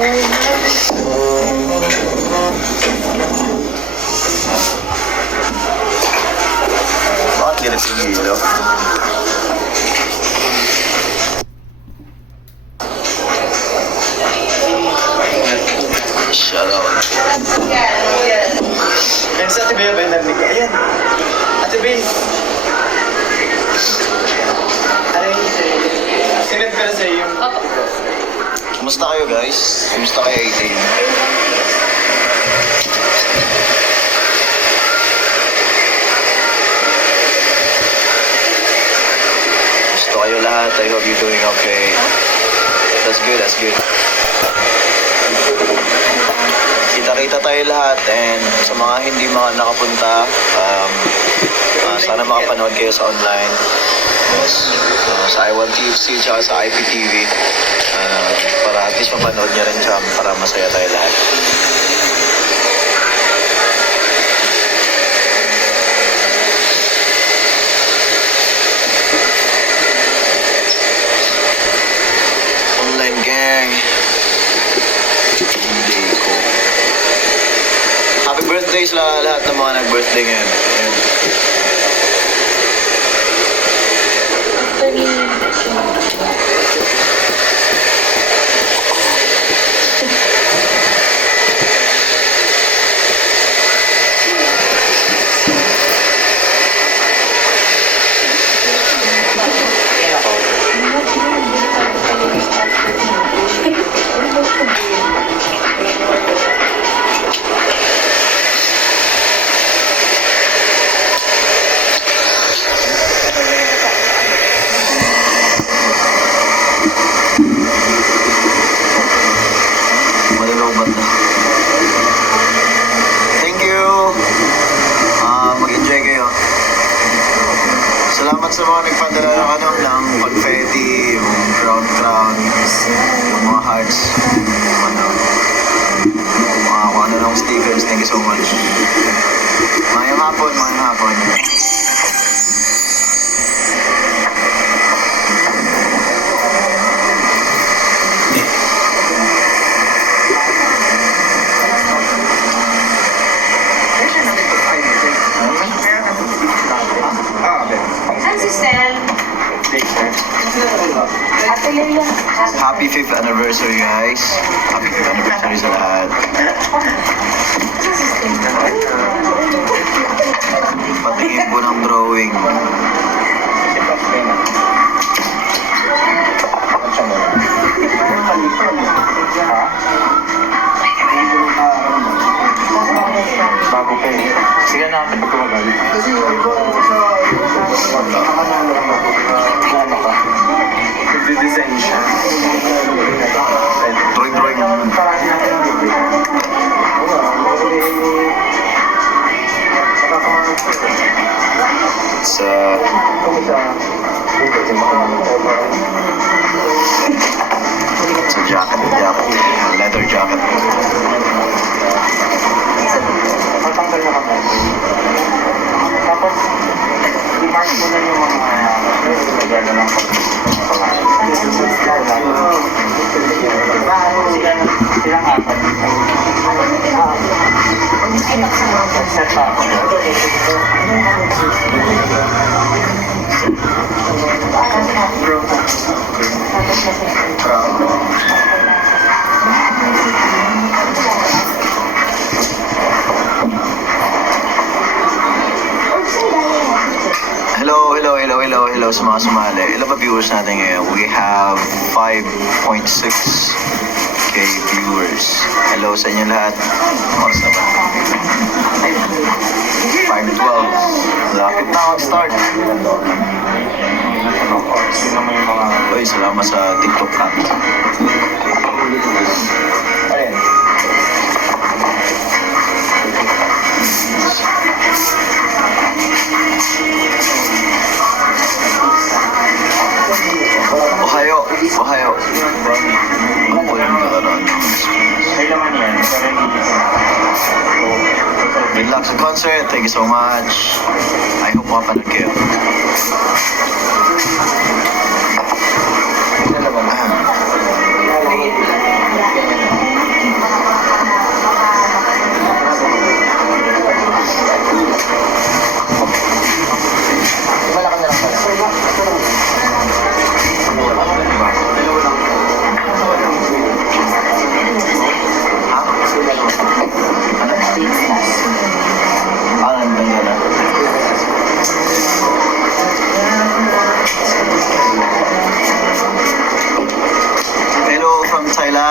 Bakit ganit yung hilo? Shout out. Kaya sa Ate Bea ba yung narinig ko? Ayan. Ate Bea. Aray. Sinend ko na sa'yo yung... Kumusta kayo guys? Kumusta kayo 18? Kumusta kayo lahat? I hope you're doing okay. That's good, that's good. Kita-kita tayo lahat and sa mga hindi nakapunta, sana makapanood kayo sa online. Yes. Sa I1 TFC at sa IPTV. Para at least mapanood niya rin siya para masaya tayo lahat. Online gang. Hindi ko. Happy birthday sa lahat ng mga nag-birthday ngayon. Ayan. Malulobot na. Thank you. Mag-enjoy kayo. Salamat sa mga nagpadala ng confetti, yung crown, yung mga hearts, kung ano ng stickers. Thank you so much. Mayang hapon. Happy 5th anniversary guys. Happy 5th anniversary sa lahat. Patingin po ng drawing. Bago pa eh. Sige natin pag kumagalit. Ano ka? Nagdi-design siya. Drawing. Sa jacket, leather jacket. Matanggal na kami. Tapos, i-mark mo na yung mga gano'n ng pangalan. Silang apat. Set pa ako. Hello sa mga sumali. Ilan ba viewers natin ngayon? We have 5.6k viewers. Hello sa inyo lahat. Oras na ba? 5:12. Lapit na mag-start. Uy, salamat sa TikTok app. Ayun. Ohayo. Ano po yung nakaroon? May laman yan. Good luck sa concert. Thank you so much. I hope makapanood kayo.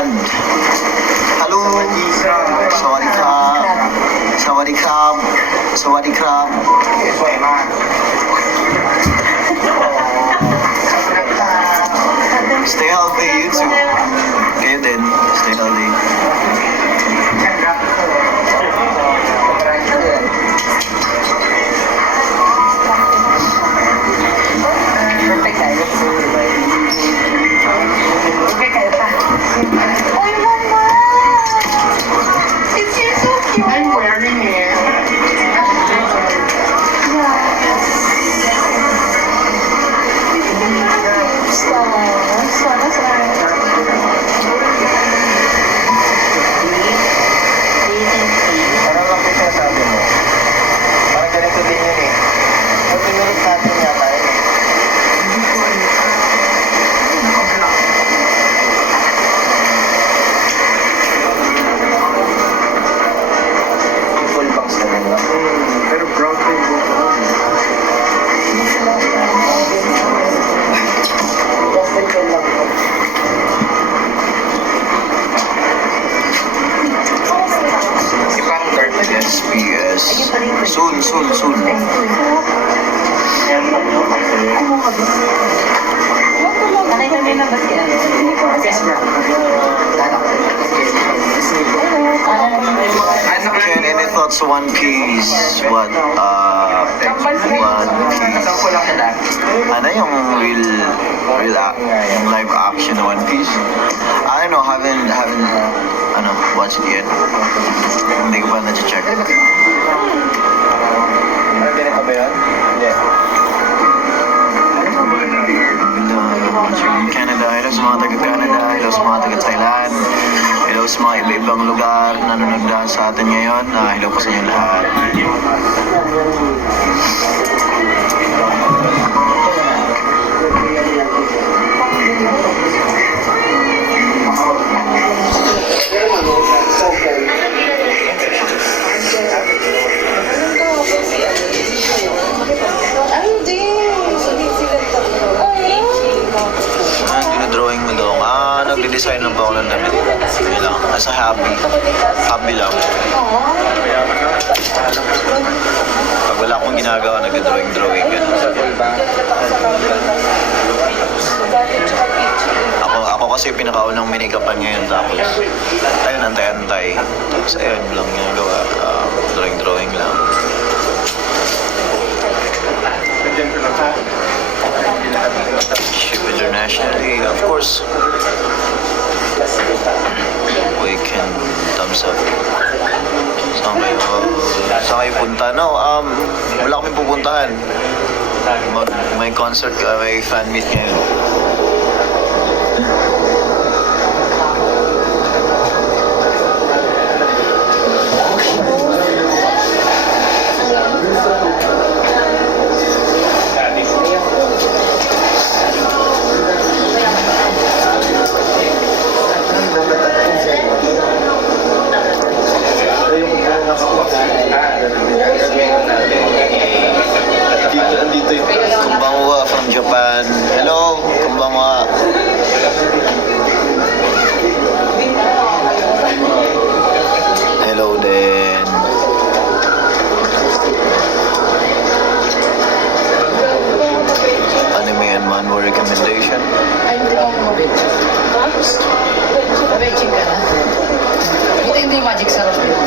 Thailand. Hello. Sawadee krab. Sawadee krab. Sawadee krab. สวยมาก Stay healthy, you too. Kayo din. Stay healthy. Oy, mama! It's you so cute! I'm wearing it. Parang lang yung sinasabi mo. Parang ganito din yun eh. Pag tinulog natin yata yun eh. Full box na rin lang. Pero brown pa yung buko. Justin Bell lang po. Yung parang dark na yan. SPS. Soon. Anay kami na ba siya? Ken, any thoughts sa One Piece? What? One Piece. Ano yung yung live action na One Piece? I don't know, haven't watched it yet. Hindi ko pa na-check. Ano ganito ba yun? Hindi. Canada, hello sa mga taga-Canada, hello sa mga taga-Thailand, hello sa mga iba-ibang lugar na nanonood sa atin ngayon. Hello po sa inyo lahat. Ano din? Sulit sila tatlo. Dinodrawing mo doon. Nagde-design lang po ako ng damit. Yun lang. Nasa hobby. Hobby lang. Pag wala akong ginagawa, nagde-drawing. Ganun. Ako kasi pinakaunang minikapan ngayon. Tapos, ayun, antay-antay. Tapos, ayun lang ginagawa. Drawing lang. Ship internationally, of course. We can thumbs up. Saan kayo punta? No, wala kaming pupuntahan. May concert, may fan meet ngayon. Konbanwa from Japan. Hello, konbanwa. Hello din. Anime and manhwa recommendation. Ay, hindi ako mabit. Magic ka na. Buti hindi magic sarap yun.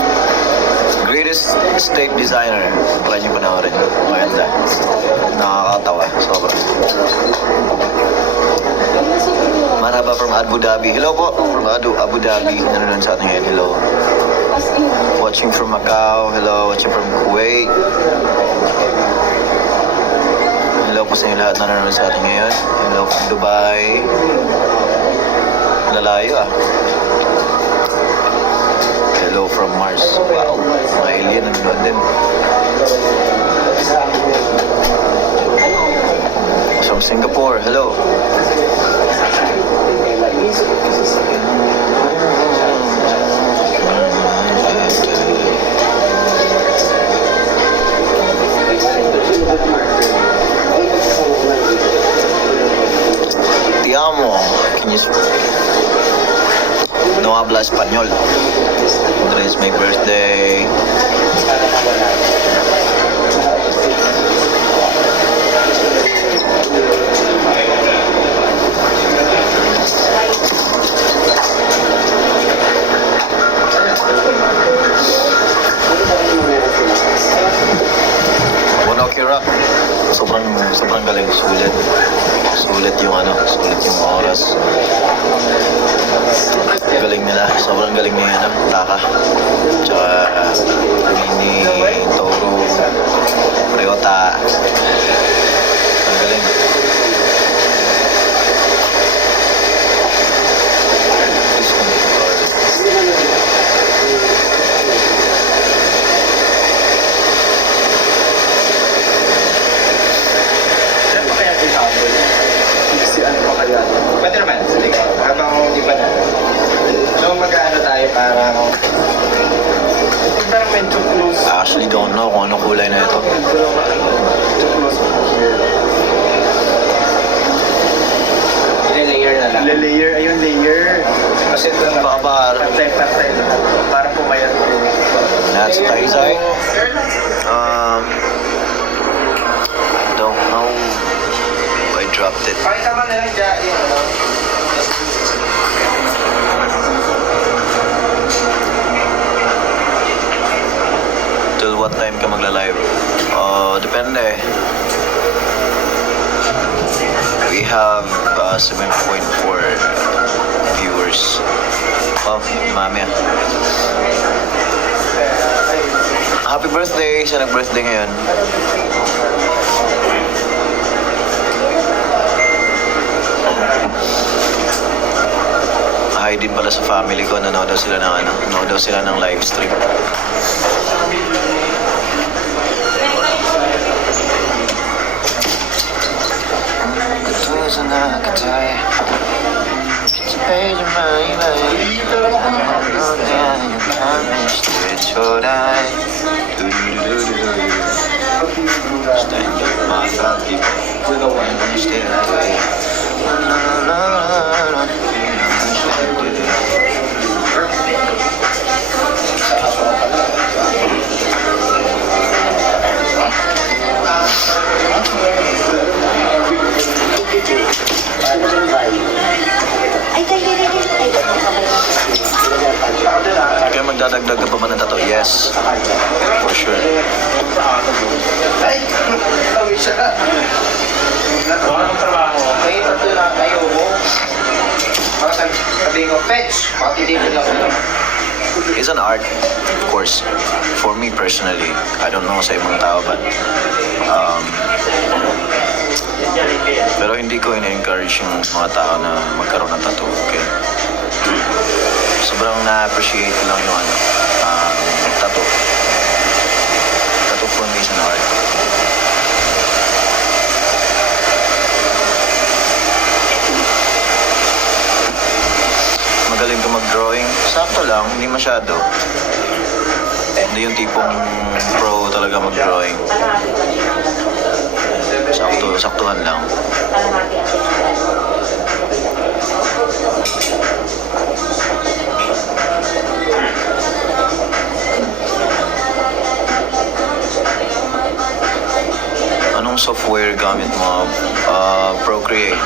Greatest state designer. Try niyo panoorin. Maganda. Nakakatawa. Sobra. Marhaba from Abu Dhabi. Hello po. From Abu Dhabi. Nanonood sa atin ngayon. Hello. Watching from Macau. Hello. Watching from Kuwait. Hello po sa inyo lahat na nanonood sa atin ngayon. Hello from Dubai. Lalayo ah. Hello from Mars. Wow. Mga alien nanonood din. From Singapore. Hello. Ti amo. Can you no habla español. Today is my birthday. Bueno, Kira, sobrang galing. Sulit yung sulit yung oras. Galing nila, sobrang galing niya Taka. Tsaka Mini, Toro, Ryota. Ang galing. Saan pa kaya si Humble? Si ano pa kaya? Pwede naman, sige. Habang di ba na. So mag-ano tayo parang... Parang medyo close. I actually don't know kung anong kulay na ito. Medyo close here. Ile-layer na lang. Ile-layer, ayun layer. Kasi ito na. Bakar. Pantay-pantay na. Para pumayat. That's Taizai. Don't know. I dropped it. Pakita mo na lang dyan yung ano. Till what time ka magla-live? Depende. We have 7.4 viewers. Oh, mami. Happy birthday! Siya nag-birthday ngayon. Hi din pala sa family ko. Nanood daw sila ng nanood daw sila ng live stream. Kaya magdadagdag ka pa ba ng tattoo? Yes. For sure. Ay! Tawid siya. Anong trabaho? May tatlo na kayo mo. Para sabihin ko, fetch! Matitipid lang ko. It's an art, of course. For me personally, I don't know sa ibang tao, but pero hindi ko ina-encourage yung mga tao na magkaroon ng tattoo, okay? Sobrang na-appreciate ko lang yung tattoo. Tattoo for me is an art. Magaling ka mag-drawing. Sakto lang, hindi masyado. Hindi yung tipong pro talaga mag-drawing. Saktuhan lang. Anong software gamit mo? Procreate.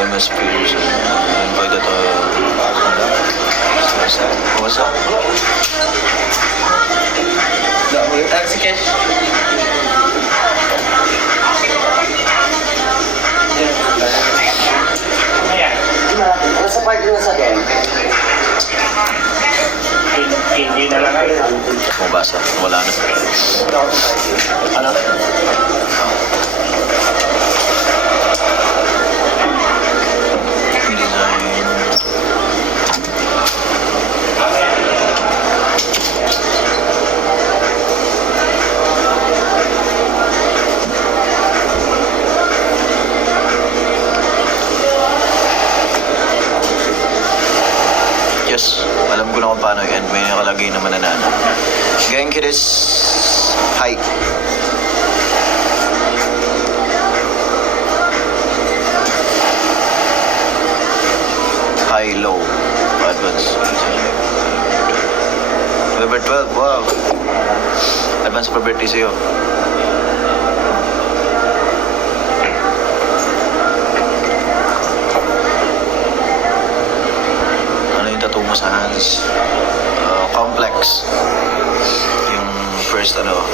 When was Spears invited to what's up? Si Kesh. Nasa part na sa game. Hindi na lang kayo. Mabasa. Wala na. Ano? Design. Yes, alam ko na kung paano yan. May nakalagay naman na Genki desu. Hi. birthday sa'yo. Ano yung tattoo mo sa hands? Complex. Yung first ano,